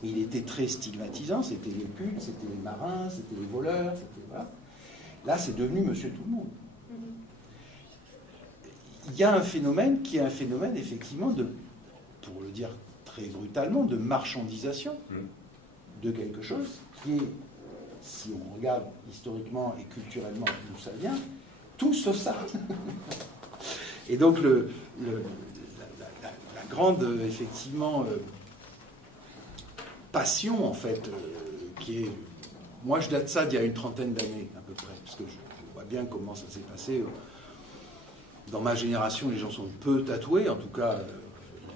Et il était très stigmatisant, c'était les putes, c'était les marins, c'était les voleurs, voilà. Là, c'est devenu monsieur tout le monde. Il y a un phénomène qui est un phénomène effectivement pour le dire très brutalement, de marchandisation de quelque chose qui est, si on regarde historiquement et culturellement d'où ça vient, tout sauf ça. Et donc la grande effectivement passion en fait qui est, moi je date ça d'il y a une trentaine d'années à peu près, parce que je vois bien comment ça s'est passé. Dans ma génération, les gens sont peu tatoués, en tout cas,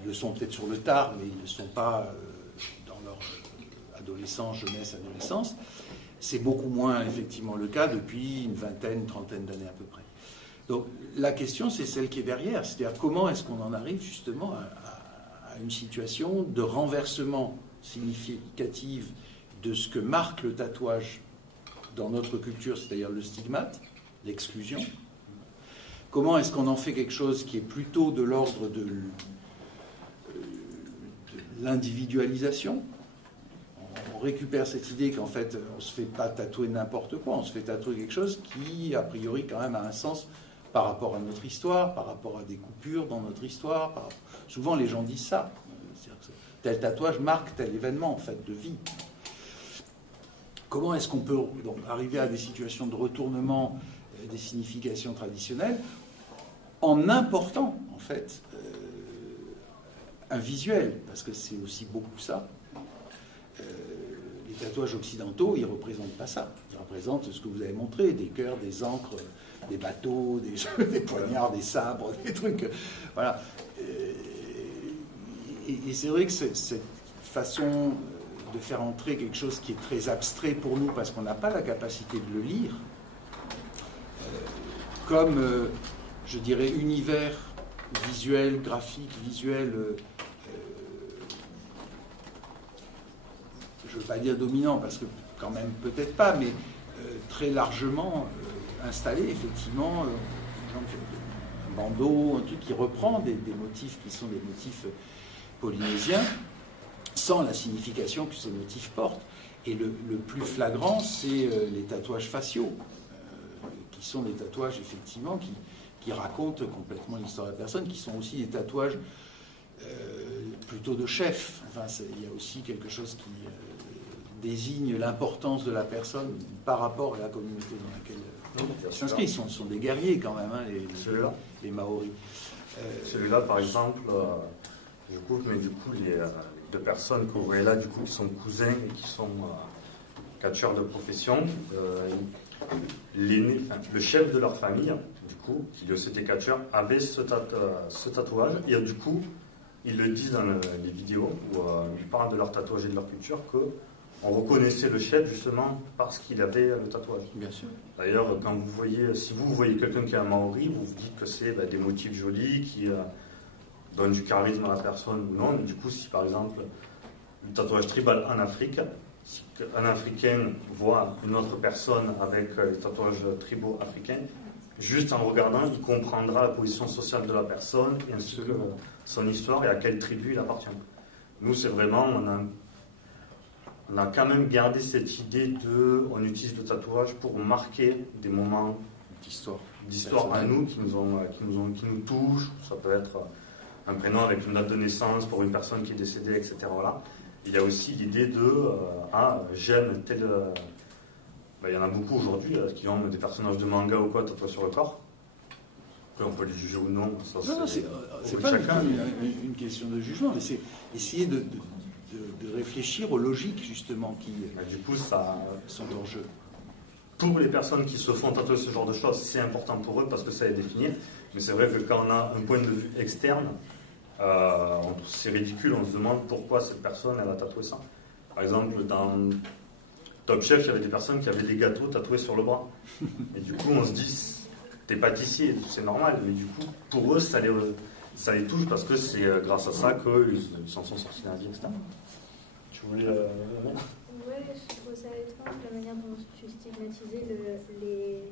ils le sont peut-être sur le tard, mais ils ne le sont pas dans leur jeunesse, adolescence. C'est beaucoup moins, effectivement, le cas depuis une trentaine d'années à peu près. Donc, la question, c'est celle qui est derrière, c'est-à-dire comment est-ce qu'on en arrive justement à une situation de renversement significatif de ce que marque le tatouage dans notre culture, c'est-à-dire le stigmate, l'exclusion. Comment est-ce qu'on en fait quelque chose qui est plutôt de l'ordre de l'individualisation? On récupère cette idée qu'en fait, on ne se fait pas tatouer n'importe quoi, on se fait tatouer quelque chose qui, a priori, quand même a un sens par rapport à notre histoire, par rapport à des coupures dans notre histoire. Souvent, les gens disent ça. C'est-à-dire que tel tatouage marque tel événement, en fait, de vie. Comment est-ce qu'on peut donc arriver à des situations de retournement des significations traditionnelles en important, en fait, un visuel, parce que c'est aussi beaucoup ça. Les tatouages occidentaux, ils ne représentent pas ça. Ils représentent ce que vous avez montré, des cœurs, des encres, des bateaux, des poignards, des sabres, des trucs. Voilà. Et c'est vrai que cette façon de faire entrer quelque chose qui est très abstrait pour nous, parce qu'on n'a pas la capacité de le lire, comme, je dirais, univers visuel, graphique, visuel, je ne veux pas dire dominant, parce que quand même peut-être pas, mais très largement installé, effectivement, un bandeau, un truc qui reprend des motifs qui sont des motifs polynésiens, sans la signification que ces motifs portent. Et le plus flagrant, c'est les tatouages faciaux, qui sont des tatouages, effectivement, qui racontent complètement l'histoire de la personne, qui sont aussi des tatouages plutôt de chef. Enfin, il y a aussi quelque chose qui désigne l'importance de la personne par rapport à la communauté dans laquelle ils s'inscrivent. Ils sont des guerriers, quand même, hein, les Maoris. Celui-là, par exemple, je coupe, mais du coup, les deux personnes que vous voyez là, du coup, qui sont cousins et qui sont catcheurs de profession, l'aîné, le chef de leur famille, du coup, qui lui aussi était catcheur, avait ce tatouage, et du coup, ils le disent dans les vidéos où ils parlent de leur tatouage et de leur culture, qu'on reconnaissait le chef justement parce qu'il avait le tatouage. Bien sûr. D'ailleurs, quand vous voyez, si vous voyez quelqu'un qui est un Maori, vous vous dites que c'est des motifs jolis qui donnent du charisme à la personne ou non. Mais du coup, si par exemple le tatouage tribal en Afrique, si un Africain voit une autre personne avec les tatouages tribaux africains, juste en le regardant, il comprendra la position sociale de la personne et ainsi que son histoire et à quelle tribu il appartient. Nous, c'est vraiment, on a quand même gardé cette idée on utilise le tatouage pour marquer des moments d'histoire à nous qui nous touchent. Ça peut être un prénom avec une date de naissance pour une personne qui est décédée, etc. Voilà. Il y a aussi l'idée j'aime tel. Il y en a beaucoup aujourd'hui qui ont des personnages de manga ou quoi tatoués sur le corps. Après, on peut les juger ou non. C'est pas une question de jugement, mais c'est essayer de réfléchir aux logiques justement qui du coup, ça sont en jeu. Pour les personnes qui se font tatouer ce genre de choses, c'est important pour eux parce que ça les définit. Mais c'est vrai que quand on a un point de vue externe, c'est ridicule, on se demande pourquoi cette personne elle a tatoué ça. Par exemple, dans Top Chef, il y avait des personnes qui avaient des gâteaux tatoués sur le bras. Et du coup, on se dit, t'es pâtissier, c'est normal, mais du coup, pour eux, ça les touche parce que c'est grâce à ça qu'ils s'en sont sortis d'un vie, etc. Tu voulais la mettre ? Ouais, je trouve ça étrange la manière dont tu stigmatisais les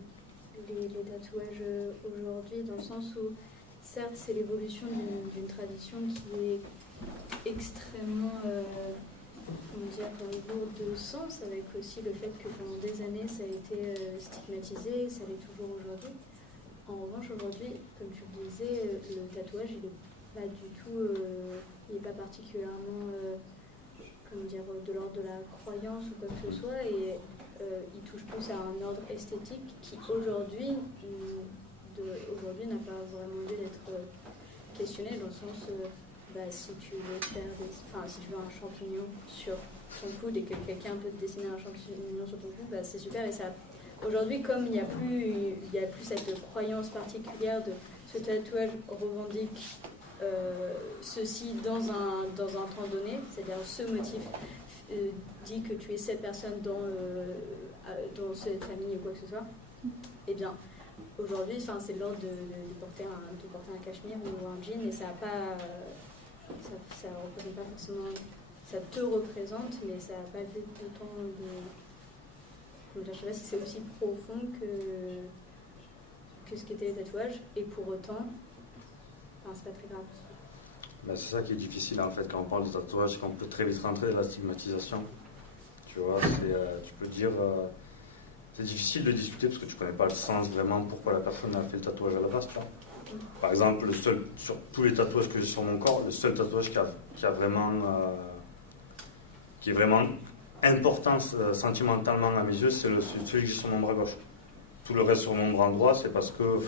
tatouages aujourd'hui, dans le sens où, certes, c'est l'évolution d'une tradition qui est extrêmement lourde de sens, avec aussi le fait que pendant des années ça a été stigmatisé, ça l'est toujours aujourd'hui. En revanche, aujourd'hui, comme tu le disais, le tatouage, il n'est pas du tout, il n'est pas particulièrement de l'ordre de la croyance ou quoi que ce soit, et il touche plus à un ordre esthétique qui aujourd'hui n'a pas vraiment lieu d'être questionné, dans le sens si tu veux si tu veux un champignon sur ton coude et que quelqu'un peut te dessiner un champignon sur ton coude, c'est super. Et ça, aujourd'hui, comme il n'y a plus cette croyance particulière de ce tatouage revendique ceci dans un temps donné, c'est-à-dire ce motif dit que tu es cette personne dans cette famille ou quoi que ce soit, et bien aujourd'hui c'est l'ordre de porter un cachemire ou un jean, et ça représente pas forcément, ça te représente, mais ça n'a pas autant de, je ne sais pas si c'est aussi profond que ce qu'étaient les tatouages, et pour autant c'est pas très grave. C'est ça qui est difficile en fait quand on parle de tatouage, qu'on peut très vite rentrer dans la stigmatisation. Tu vois, tu peux dire, c'est difficile de discuter parce que tu connais pas le sens vraiment pourquoi la personne a fait le tatouage à la base. Tu vois. Par exemple, sur tous les tatouages que j'ai sur mon corps, le seul tatouage qui est vraiment important sentimentalement à mes yeux, c'est celui que j'ai sur mon bras gauche. Tout le reste sur mon bras droit, c'est parce que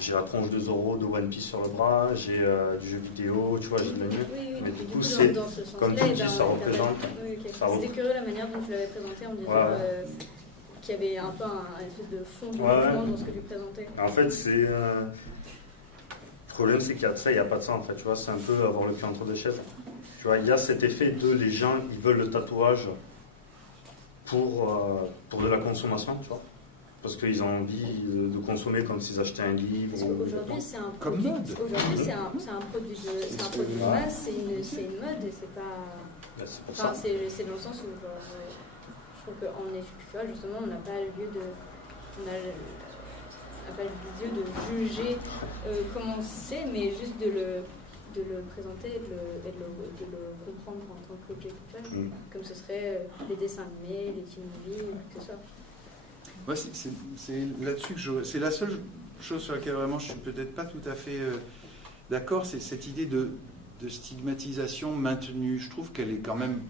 j'ai la tronche de Zoro de One Piece sur le bras, j'ai du jeu vidéo, tu vois, j'ai de la nuit. Oui, mais du coup, c'est comme tu dis, ça représente. C'était curieux la manière dont tu l'avais présenté en disant qu'il y avait un peu un espèce de fond du mouvement dans ce que tu présentais. En fait, c'est... Le problème, c'est qu'il y a de ça, il n'y a pas de ça, en fait. Tu vois, c'est un peu avoir le cul entre deux chaises. Tu vois, il y a cet effet de les gens, ils veulent le tatouage pour de la consommation, tu vois. Parce qu'ils ont envie de consommer comme s'ils achetaient un livre. Parce qu'aujourd'hui, c'est un comme produit. mode. Aujourd'hui, c'est un produit de masse, c'est une mode et c'est pas. Enfin, c'est dans le sens où je trouve qu'en effet, tu vois, justement, on n'a pas lieu de juger comment c'est, mais juste de le présenter et de le comprendre en tant qu'objet culturel, comme ce serait les dessins animés, les teen movies, que ce soit. Ouais, c'est là-dessus que c'est la seule chose sur laquelle vraiment je suis peut-être pas tout à fait d'accord, c'est cette idée de stigmatisation maintenue. Je trouve qu'elle est quand même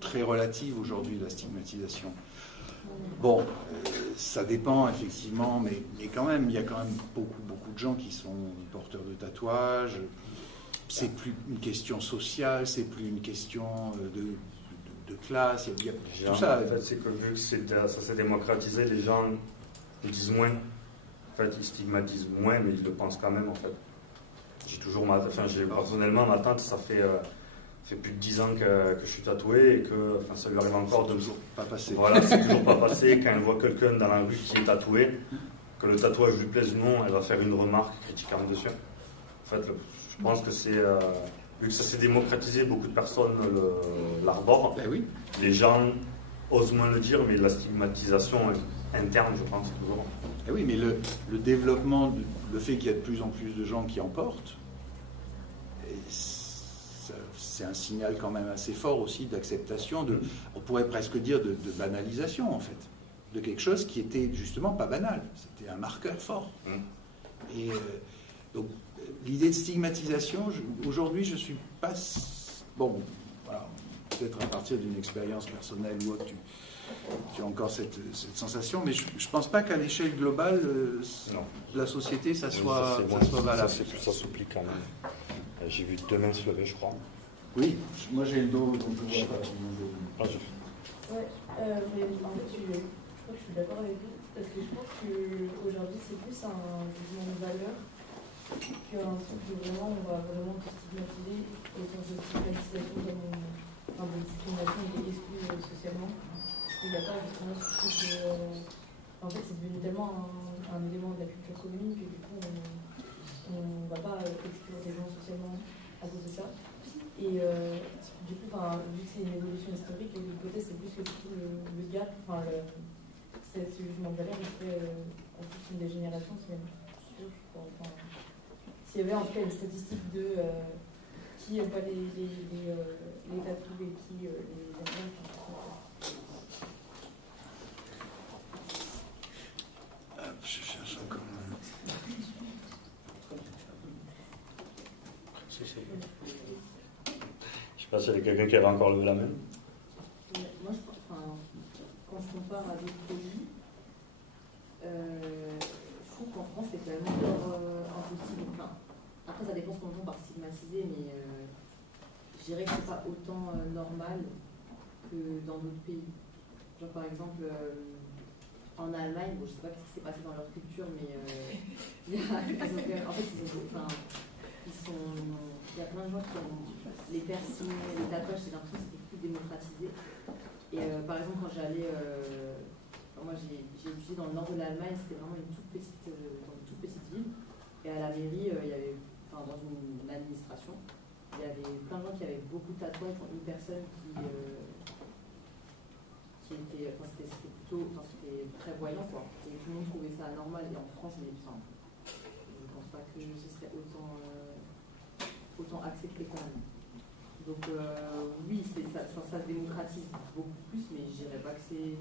très relative aujourd'hui, la stigmatisation. Bon, ça dépend effectivement, mais quand même, il y a quand même beaucoup de gens qui sont porteurs de tatouages. C'est plus une question sociale, c'est plus une question de classe, il y a tout ça. En fait, c'est que vu que ça s'est démocratisé, les gens le disent moins. En fait, ils stigmatisent moins, mais ils le pensent quand même, en fait. Personnellement, ma tante, ça fait plus de 10 ans que je suis tatoué et que ça lui arrive encore de... toujours pas passé. Voilà, c'est toujours pas passé. Quand elle voit quelqu'un dans la rue qui est tatoué, que le tatouage lui plaise ou non, elle va faire une remarque critiquant dessus. En fait, je pense que c'est... vu que ça s'est démocratisé, beaucoup de personnes l'arborent. Ben oui. Les gens osent moins le dire, mais la stigmatisation interne, je pense, toujours. Ben oui, mais le développement, le fait qu'il y a de plus en plus de gens qui en portent, c'est un signal quand même assez fort aussi d'acceptation, on pourrait presque dire de banalisation en fait, de quelque chose qui était justement pas banal, c'était un marqueur fort. Et donc l'idée de stigmatisation, aujourd'hui je suis pas... Bon, voilà, peut-être à partir d'une expérience personnelle ou autre, tu as encore cette sensation, mais je ne pense pas qu'à l'échelle globale de la société, ça soit valable. Ça s'oublie quand même. J'ai vu 2 mains se lever, je crois. Oui, moi j'ai le dos, donc je vois pas. Ouais, mais en fait, je crois que je suis d'accord avec vous, parce que je pense qu'aujourd'hui, c'est plus un jugement de valeur qu'un truc où vraiment on va vraiment te stigmatiser, au sens de stigmatisation comme de discrimination et d'exclus socialement. Parce qu'il n'y a pas justement ce truc de... En fait, c'est devenu tellement un élément de la culture commune que du coup, on ne va pas exclure des gens socialement à cause de ça. Et du coup, vu que c'est une évolution historique, l'hypothèse c'est plus que le gap, ce jugement de valeur, il serait en fonction des générations, c'est même sûr, je crois. S'il y avait en tout cas une statistique de qui n'aime pas les tatous et qui les aime bien. Je cherche encore. Je sais pas s'il y a quelqu'un qui avait encore levé la main. Moi, quand je compare à d'autres pays, je trouve qu'en France, c'est quand même encore impossible. Après, ça dépend ce qu'on entend par stigmatiser, mais je dirais que c'est pas autant normal que dans d'autres pays. Genre, par exemple, en Allemagne, je sais pas ce qui s'est passé dans leur culture, mais il y a plein de gens qui ont les piercings, les tatouages, j'ai l'impression que c'était plus démocratisé. Et par exemple, quand j'allais, moi j'ai étudié dans le nord de l'Allemagne, c'était vraiment dans une toute petite ville. Et à la mairie, il y avait, dans une administration, il y avait plein de gens qui avaient beaucoup de tatouages, une personne qui était, c'était très voyant, quoi. Et tout le monde trouvait ça normal. Et en France, mais je ne pense pas que ce serait autant accepté quand même. Donc oui, ça se démocratise beaucoup plus, mais je dirais pas que c'est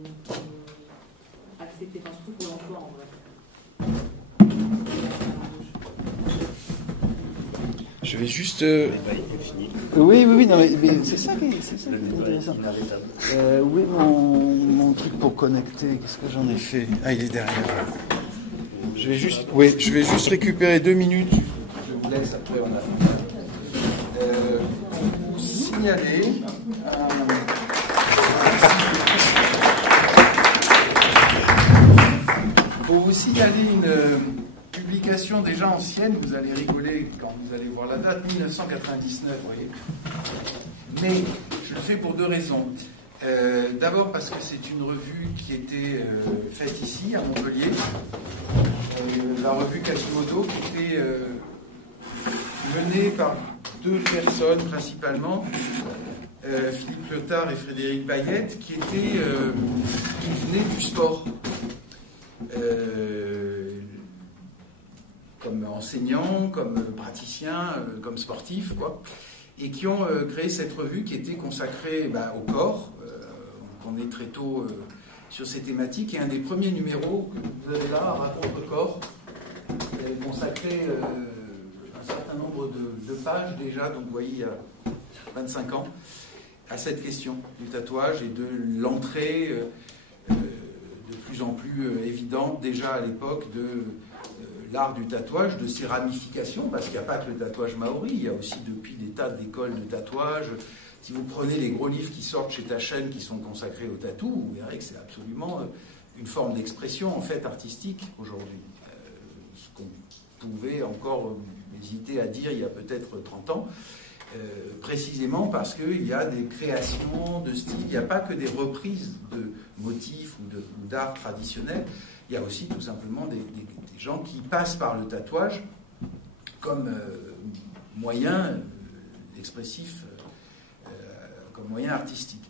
accepté, surtout pour l'emploi en vrai. Je vais juste... Fini. Oui, non, mais c'est ça qui est intéressant. Oui, mon truc pour connecter, qu'est-ce que j'en ai fait? Ah, il est derrière. Je vais juste récupérer 2 minutes. Je vous laisse, après on a... signaler vous signaler une publication déjà ancienne, vous allez rigoler quand vous allez voir la date, 1999, vous voyez. Mais je le fais pour deux raisons. D'abord parce que c'est une revue qui était faite ici, à Montpellier. La revue Quasimodo, qui était menée par deux personnes principalement, Philippe Letard et Frédéric Bayette, qui venaient du sport. Comme enseignants, comme praticiens, comme sportifs, quoi, et qui ont créé cette revue qui était consacrée au corps. On est très tôt sur ces thématiques, et un des premiers numéros que vous avez là, Raconte le corps, consacré un certain nombre de pages déjà, donc vous voyez, il y a 25 ans, à cette question du tatouage et de l'entrée de plus en plus évidente déjà à l'époque de l'art du tatouage, de ses ramifications, parce qu'il n'y a pas que le tatouage maori, il y a aussi depuis des tas d'écoles de tatouage. Si vous prenez les gros livres qui sortent chez Taschen qui sont consacrés au tatou, vous verrez que c'est absolument une forme d'expression en fait artistique aujourd'hui. Ce qu'on pouvait encore hésiter à dire il y a peut-être 30 ans, précisément parce qu'il y a des créations de styles, il n'y a pas que des reprises de motifs ou d'art traditionnel, il y a aussi tout simplement des gens qui passent par le tatouage comme moyen expressif, comme moyen artistique.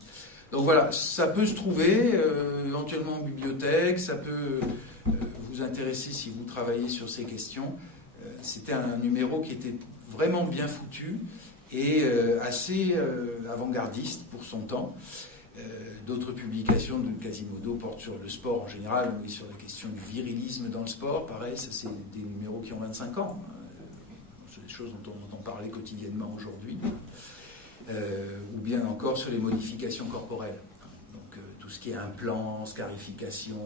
Donc voilà, ça peut se trouver éventuellement en bibliothèque, ça peut vous intéresser si vous travaillez sur ces questions. C'était un numéro qui était vraiment bien foutu et assez avant-gardiste pour son temps. D'autres publications de Quasimodo portent sur le sport en général, mais sur la question du virilisme dans le sport. Pareil, ça c'est des numéros qui ont 25 ans. C'est des choses dont on entend parler quotidiennement aujourd'hui. Ou bien encore sur les modifications corporelles. Donc tout ce qui est implants, scarification,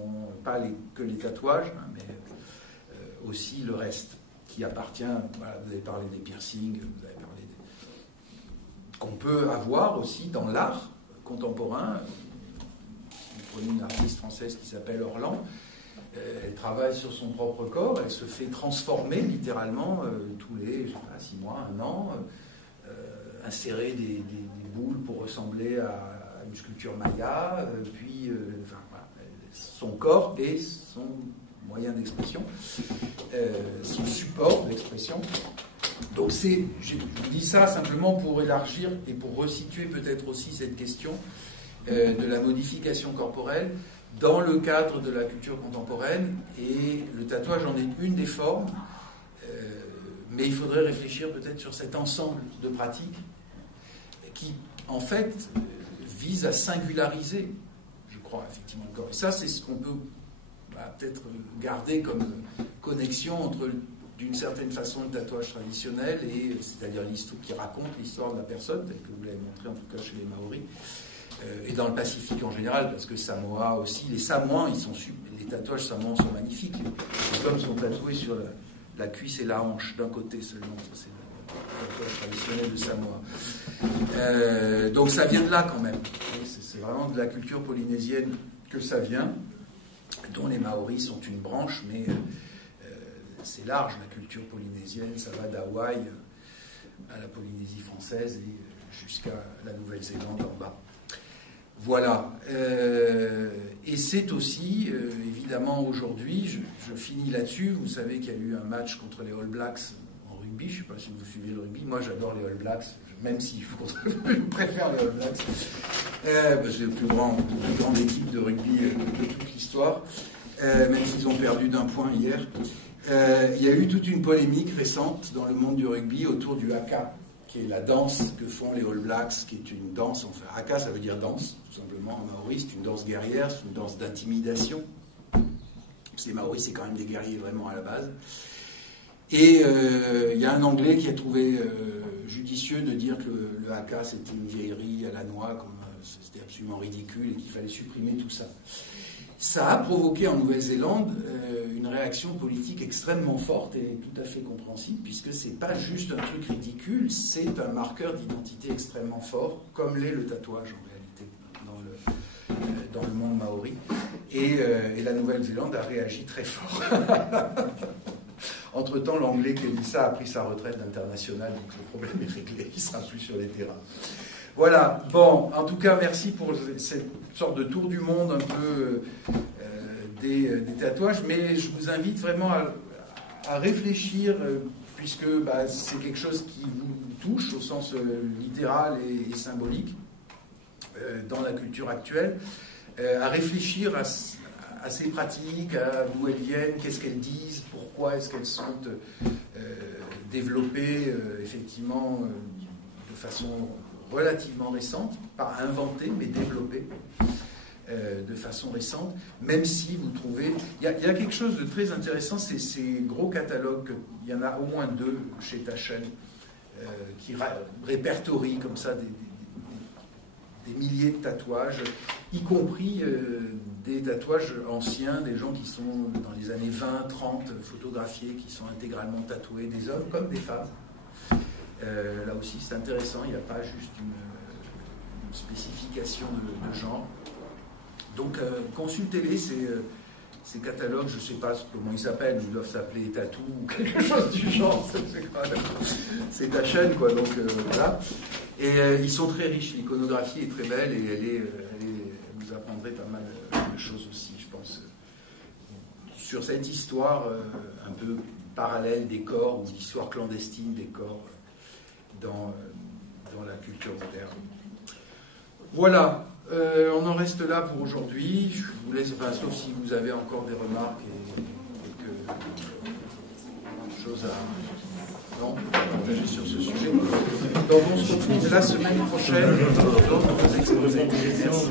pas que les tatouages, mais aussi le reste qui appartient. Voilà, vous avez parlé des piercings, vous avez parlé qu'on peut avoir aussi dans l'art contemporain. Vous prenez une artiste française qui s'appelle Orlan, elle travaille sur son propre corps, elle se fait transformer littéralement tous les 6 mois, 1 an, insérer des boules pour ressembler à une sculpture maya, puis voilà, son corps est son moyen d'expression, son support d'expression. Donc je vous dis ça simplement pour élargir et pour resituer peut-être aussi cette question de la modification corporelle dans le cadre de la culture contemporaine, et le tatouage en est une des formes, mais il faudrait réfléchir peut-être sur cet ensemble de pratiques qui en fait vise à singulariser, je crois, effectivement le corps. Et ça, c'est ce qu'on peut peut-être garder comme connexion entre d'une certaine façon le tatouage traditionnel, et c'est-à-dire l'histoire qui raconte l'histoire de la personne, telle que vous l'avez montré en tout cas chez les Maoris, et dans le Pacifique en général, parce que Samoa aussi, les Samoans, les tatouages Samoans sont magnifiques. Les hommes sont tatoués sur la cuisse et la hanche d'un côté seulement, ça c'est le tatouage traditionnel de Samoa. Donc ça vient de là quand même. C'est vraiment de la culture polynésienne que ça vient, dont les Maoris sont une branche, mais c'est large, la culture polynésienne, ça va d'Hawaï à la Polynésie française et jusqu'à la Nouvelle-Zélande en bas. Voilà. Et c'est aussi, évidemment, aujourd'hui, je finis là-dessus, vous savez qu'il y a eu un match contre les All Blacks en rugby, je ne sais pas si vous suivez le rugby, moi j'adore les All Blacks, même si je préfère les All Blacks, c'est la plus grande équipe de rugby de toute l'histoire, même s'ils ont perdu d'1 point hier. Il y a eu toute une polémique récente dans le monde du rugby autour du haka, qui est la danse que font les All Blacks, qui est une danse, enfin haka ça veut dire danse, tout simplement en maori, c'est une danse guerrière, c'est une danse d'intimidation. Les Maoris, c'est quand même des guerriers vraiment à la base. Et il y a un Anglais qui a trouvé judicieux de dire que le haka c'était une vieillerie à la noix, comme c'était absolument ridicule et qu'il fallait supprimer tout ça. Ça a provoqué en Nouvelle-Zélande une réaction politique extrêmement forte et tout à fait compréhensible, puisque c'est pas juste un truc ridicule, c'est un marqueur d'identité extrêmement fort, comme l'est le tatouage en réalité dans le monde maori. Et la Nouvelle-Zélande a réagi très fort. Entre-temps, l'anglais Kelissa a pris sa retraite d'international, donc le problème est réglé, il ne sera plus sur les terrains. Voilà, bon, en tout cas, merci pour cette sorte de tour du monde un peu des tatouages, mais je vous invite vraiment à réfléchir, puisque c'est quelque chose qui vous touche au sens littéral et symbolique dans la culture actuelle, à réfléchir à ces pratiques, d'où elles viennent, qu'est-ce qu'elles disent, pourquoi est-ce qu'elles sont développées effectivement de façon relativement récente, pas inventées mais développées de façon récente, même si vous trouvez... Il y a quelque chose de très intéressant, c'est ces gros catalogues, il y en a au moins 2 chez Taschen, qui répertorient comme ça des milliers de tatouages, y compris des tatouages anciens, des gens qui sont dans les années 20, 30, photographiés, qui sont intégralement tatoués, des hommes comme des femmes. Là aussi, c'est intéressant, il n'y a pas juste une spécification de genre. Donc, consultez-les, ces catalogues, je ne sais pas comment ils s'appellent, ils doivent s'appeler Tatou ou quelque chose du genre, c'est ta chaîne, quoi, donc voilà. Et ils sont très riches, l'iconographie est très belle et vous apprendrez pas mal de choses aussi, je pense, sur cette histoire un peu parallèle des corps, ou l'histoire clandestine des corps dans la culture moderne. Voilà. On en reste là pour aujourd'hui. Je vous laisse, sauf si vous avez encore des remarques et choses à partager sur ce sujet. Donc on se retrouve la semaine prochaine dans d'autres exposés. Merci.